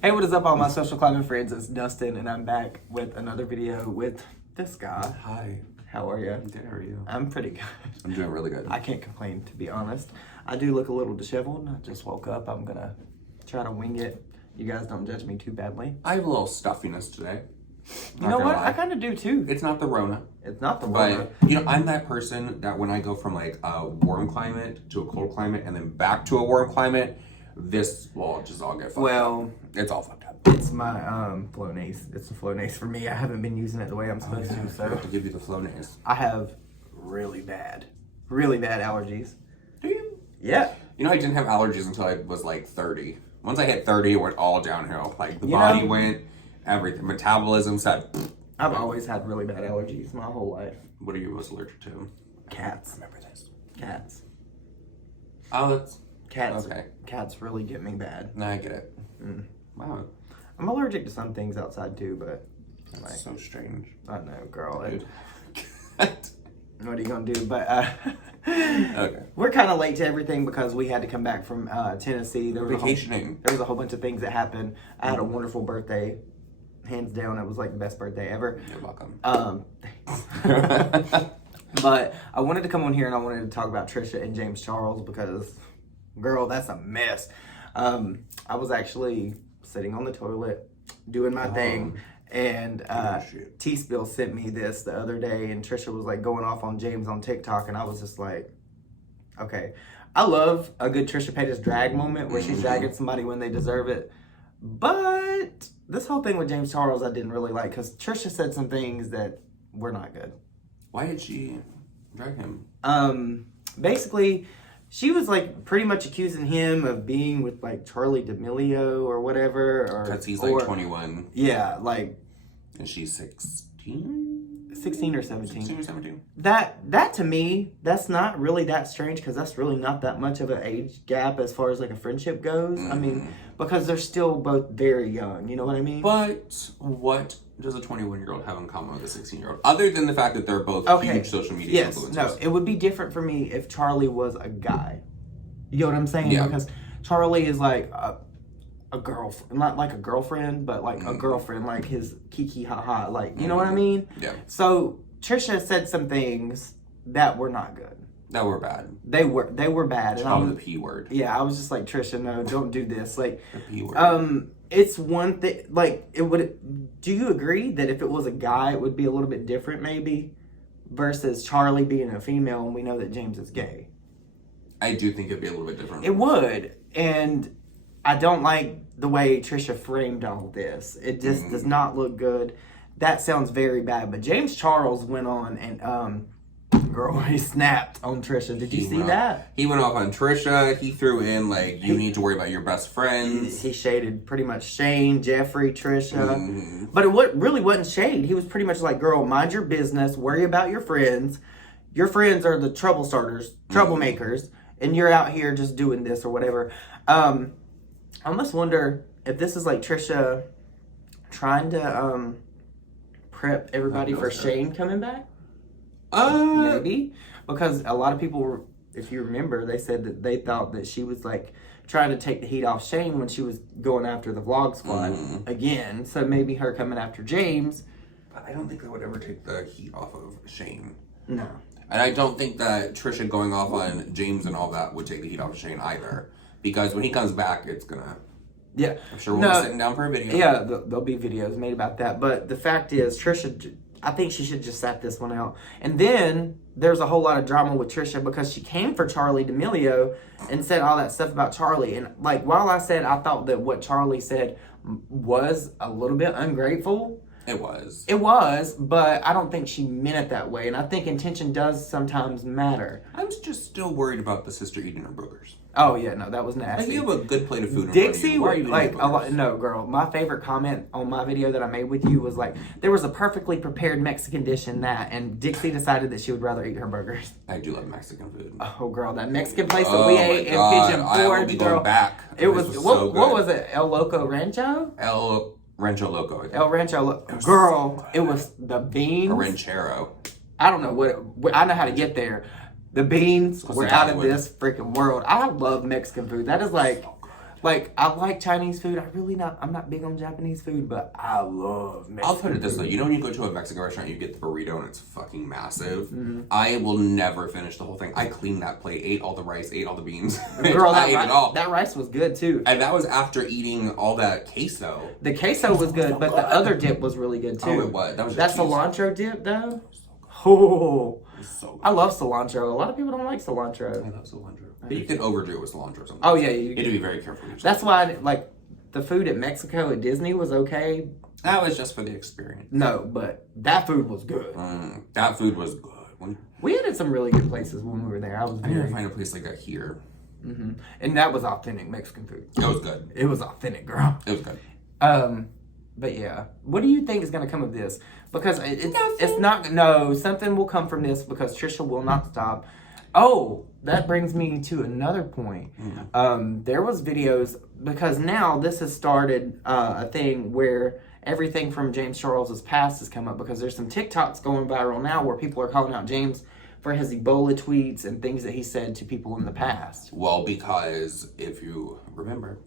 Hey, what is up, all my social climbing friends? It's Dustin, and I'm back with another video with this guy. Hi. How are you? I'm good. How are you? I'm pretty good. I'm doing really good. I can't complain, to be honest. I do look a little disheveled. I just woke up. I'm gonna try to wing it. You guys don't judge me too badly. I have a little stuffiness today. You know what? I kind of do too. It's not the Rona. It's not the Rona. But, you know, I'm that person that when I go from like a warm climate to a cold climate and then back to a warm climate, this will just all get fucked up. It's all fucked up. It's my Flonase. It's the Flonase for me. I haven't been using it the way I'm supposed to. So I have to give you the Flonase. I have really bad allergies. Do you? Yeah. You know, I didn't have allergies until I was like 30. Once I hit 30, it went all downhill. Like the body went, everything. Metabolism said. I've always had really bad allergies my whole life. What are you most allergic to? Cats. Remember this. Cats. Oh, that's Cats. okay. Cats really get me bad. No, I get it. Wow. I'm allergic to some things outside too, but That's so strange. I know, girl. Dude. What are you gonna do? But Okay. we're kind of late to everything because we had to come back from Tennessee. There was Vacationing. there was a whole bunch of things that happened. I had a wonderful birthday. Hands down, it was like the best birthday ever. You're welcome. Thanks. But I wanted to come on here and I wanted to talk about Trisha and James Charles because, girl, that's a mess. I was actually sitting on the toilet doing my thing, and T-Spill sent me this the other day, and Trisha was like going off on James on TikTok, and I was just like, okay. I love a good Trisha Paytas drag moment where she's dragging somebody when they deserve it, but this whole thing with James Charles I didn't really like because Trisha said some things that were not good. Why did she drag him? Basically, she was like pretty much accusing him of being with like Charlie D'Amelio or whatever. Because he's like 21. Yeah, like. And she's 16? 16 or 17. 16 or 17. That to me, that's not really that strange because that's really not that much of an age gap as far as like a friendship goes. I mean, because they're still both very young. You know what I mean? But what does a 21-year-old have in common with a 16-year-old? Other than the fact that they're both huge social media influencers. No, it would be different for me if Charlie was a guy. You know what I'm saying? Yeah. Because Charlie is like a girlfriend, not like a girlfriend, but like a girlfriend, like his kiki haha, like, you know what I mean? Yeah. So Trisha said some things that were not good. That were bad. They were bad. Probably the P word. Yeah, I was just like, Trisha, no, don't do this. Like, The P word. It's one thing, like, it would, do you agree that if it was a guy, it would be a little bit different maybe? Versus Charlie being a female, and we know that James is gay. I do think it'd be a little bit different. It would, and I don't like the way Trisha framed all this. It just does not look good. That sounds very bad. But James Charles went on and, girl, he snapped on Trisha. Did you see that? He went off on Trisha. He threw in, like, you need to worry about your best friends. He shaded pretty much Shane, Jeffrey, Trisha. But it really wasn't shade. He was pretty much like, girl, mind your business. Worry about your friends. Your friends are the trouble starters, troublemakers. And you're out here just doing this or whatever. I almost wonder if this is like Trisha trying to prep everybody for Shane coming back. Maybe. Because a lot of people, if you remember, they said that they thought that she was like trying to take the heat off Shane when she was going after the vlog squad again. So maybe her coming after James. But I don't think that would ever take the heat off of Shane. No. And I don't think that Trisha going off on James and all that would take the heat off of Shane either. Because when he comes back, it's gonna... Yeah. I'm sure we'll be sitting down for a video. Yeah, there'll be videos made about that. But the fact is, Trisha, I think she should just sat this one out. And then there's a whole lot of drama with Trisha because she came for Charlie D'Amelio and said all that stuff about Charlie. And like, while I said I thought that what Charlie said was a little bit ungrateful, It was. It was, but I don't think she meant it that way. And I think intention does sometimes matter. I'm just still worried about the sister eating her boogers. Oh, yeah, no, that was nasty. Like, you have a good plate of food in Dixie, front of you. like, a lot, no, girl, my favorite comment on my video that I made with you was like, there was a perfectly prepared Mexican dish in that, and Dixie decided that she would rather eat her burgers. I do love Mexican food. Oh, girl, that Mexican place that we ate in Pigeon I will Forge, be girl. going back. It was, what was it, El Loco Rancho? El Rancho Loco, I think. El Rancho Loco. Girl, it was the beans. A ranchero. I don't know I know how to get there. The beans were out of this freaking world. I love Mexican food. That is like, Like, I like Chinese food. I'm not big on Japanese food, but I love Mexican I'll put it this food. way. You know when you go to a Mexican restaurant, you get the burrito and it's fucking massive? I will never finish the whole thing. I cleaned that plate, ate all the rice, ate all the beans. Girl, I ate it all. that rice was good, too. And that was after eating all that queso. The queso was good, but the other dip was really good, too. Oh, it was. That was That just cheese. cilantro dip, though? Oh. So good. I love cilantro. A lot of people don't like cilantro. I love cilantro. But you can overdo it with cilantro sometimes. Oh, yeah. You have to be very careful with yourself. That's why, like, the food at Mexico at Disney was okay. That was just for the experience. No, but that food was good. That food was good. We had some really good places when we were there. I need to find a place like that here. And that was authentic Mexican food. It was good. It was authentic, girl. It was good. But yeah, what do you think is going to come of this? Because it's not. No, something will come from this because Trisha will not stop. Oh, that brings me to another point. There was videos because now this has started a thing where everything from James Charles's past has come up because there's some TikToks going viral now where people are calling out James for his Ebola tweets and things that he said to people in the past. Well, because if you remember,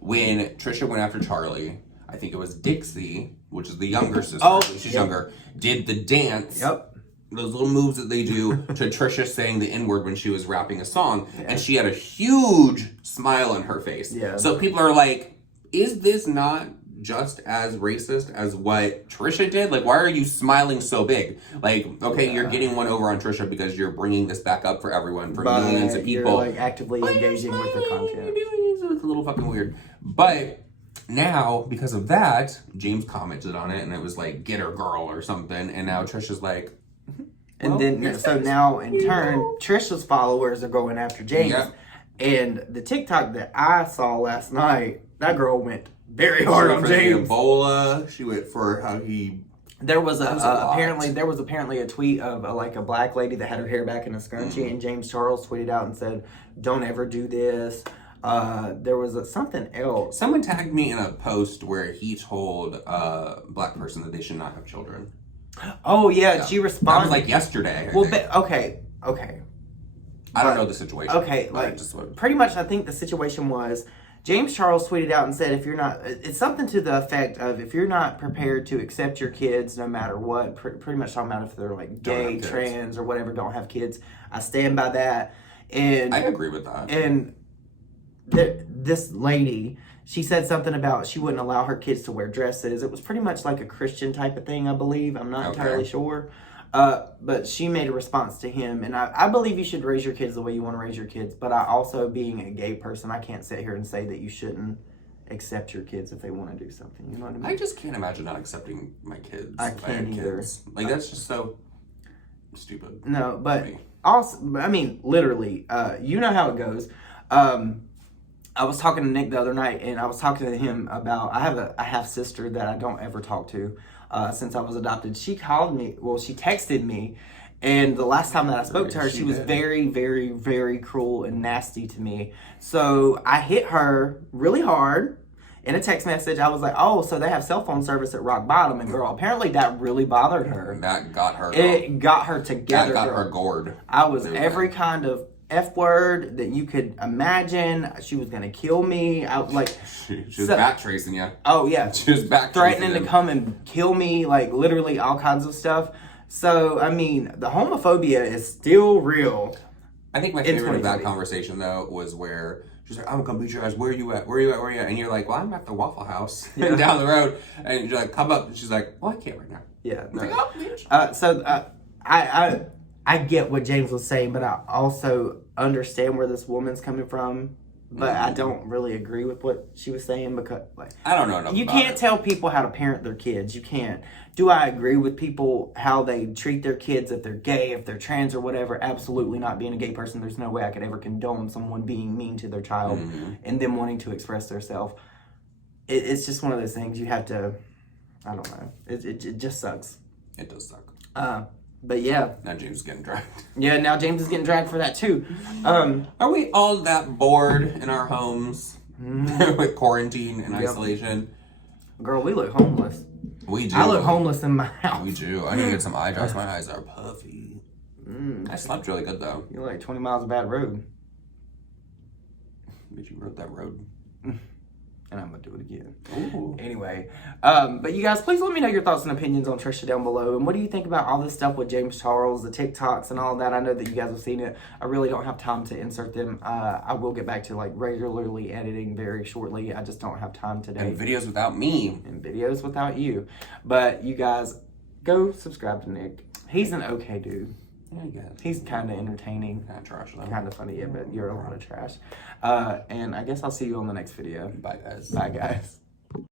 when Trisha went after Charlie, I think it was Dixie, which is the younger sister, she's younger, did the dance. Yep. Those little moves that they do to Trisha saying the N-word when she was rapping a song. And she had a huge smile on her face. Yeah. So people are like, is this not just as racist as what Trisha did? Like, why are you smiling so big? Like, okay, you're getting one over on Trisha because you're bringing this back up for everyone, for millions of people. You're like actively engaging with the content. It's a little fucking weird. But now, because of that, James commented on it and it was like, get her girl or something. And now Trisha's like, and then, so now in turn, Trisha's followers are going after James. Yep. And the TikTok that I saw last night, that girl went very hard on James. Ebola. She went for how he. There was apparently a tweet of a black lady that had her hair back in a scrunchie, and James Charles tweeted out and said, "Don't ever do this." There was something else. Someone tagged me in a post where he told a black person that they should not have children. Oh yeah, she responded. That was like yesterday. Okay. I don't know the situation. Okay, pretty much I think the situation was James Charles tweeted out and said it's something to the effect of if you're not prepared to accept your kids no matter what, pretty much talking about if they're like gay, trans, or whatever, don't have kids. I stand by that. And I agree with that. And this lady, she said something about she wouldn't allow her kids to wear dresses. It was pretty much like a Christian type of thing, I believe. I'm not entirely sure. But she made a response to him, and I believe you should raise your kids the way you want to raise your kids, but I also, being a gay person, I can't sit here and say that you shouldn't accept your kids if they want to do something. You know what I mean? I just can't imagine not accepting my kids. I can't either. Like, that's just so stupid. No, but also, I mean, literally, you know how it goes. I was talking to Nick the other night, and I was talking to him about, I have a half sister that I don't ever talk to since I was adopted. She called me, she texted me, and the last time that I spoke to her, she was very, very, very cruel and nasty to me. So I hit her really hard in a text message. I was like, oh, so they have cell phone service at Rock Bottom, and girl, apparently that really bothered her. That got her. It got her together. That got her gourd. I was every kind of F word that you could imagine. She was gonna kill me. She was back tracing you. Oh yeah, she was back threatening to come and kill me, like literally all kinds of stuff. So I mean, the homophobia is still real. I think my favorite of that conversation though was where she's like, "I'm gonna come beat your ass. Where are you at? Where are you at? Where are you at?" And you're like, "Well, I'm at the Waffle House down the road." And you're like, "Come up." And she's like, "Well, I can't right now." Yeah. No. Like, oh, bitch. I get what James was saying, but I also understand where this woman's coming from. But I don't really agree with what she was saying because, like, I don't know enough. You can't tell people how to parent their kids. You can't. Do I agree with people how they treat their kids if they're gay, if they're trans, or whatever? Absolutely not. Being a gay person, there's no way I could ever condone someone being mean to their child and them wanting to express themselves. It's just one of those things you have to. I don't know. It just sucks. It does suck. But yeah. Now James is getting dragged. Yeah, now James is getting dragged for that too. Are we all that bored in our homes with quarantine and isolation? Girl, we look homeless. We do. I look homeless in my house. We do. I need to get some eye drops. My eyes are puffy. I slept really good though. You're like 20 miles of bad road. But you rode that road. And I'm gonna do it again. Ooh. Anyway, but you guys, please let me know your thoughts and opinions on Trisha down below. And what do you think about all this stuff with James Charles, the TikToks and all that? I know that you guys have seen it. I really don't have time to insert them. I will get back to like regularly editing very shortly. I just don't have time today. And videos without me. And videos without you. But you guys, go subscribe to Nick. He's an okay dude. Yeah, I guess. He's kind of entertaining. Kind of trash though. Kind of funny, yeah, but you're a lot of trash. And I guess I'll see you on the next video. Bye, guys. Bye, guys.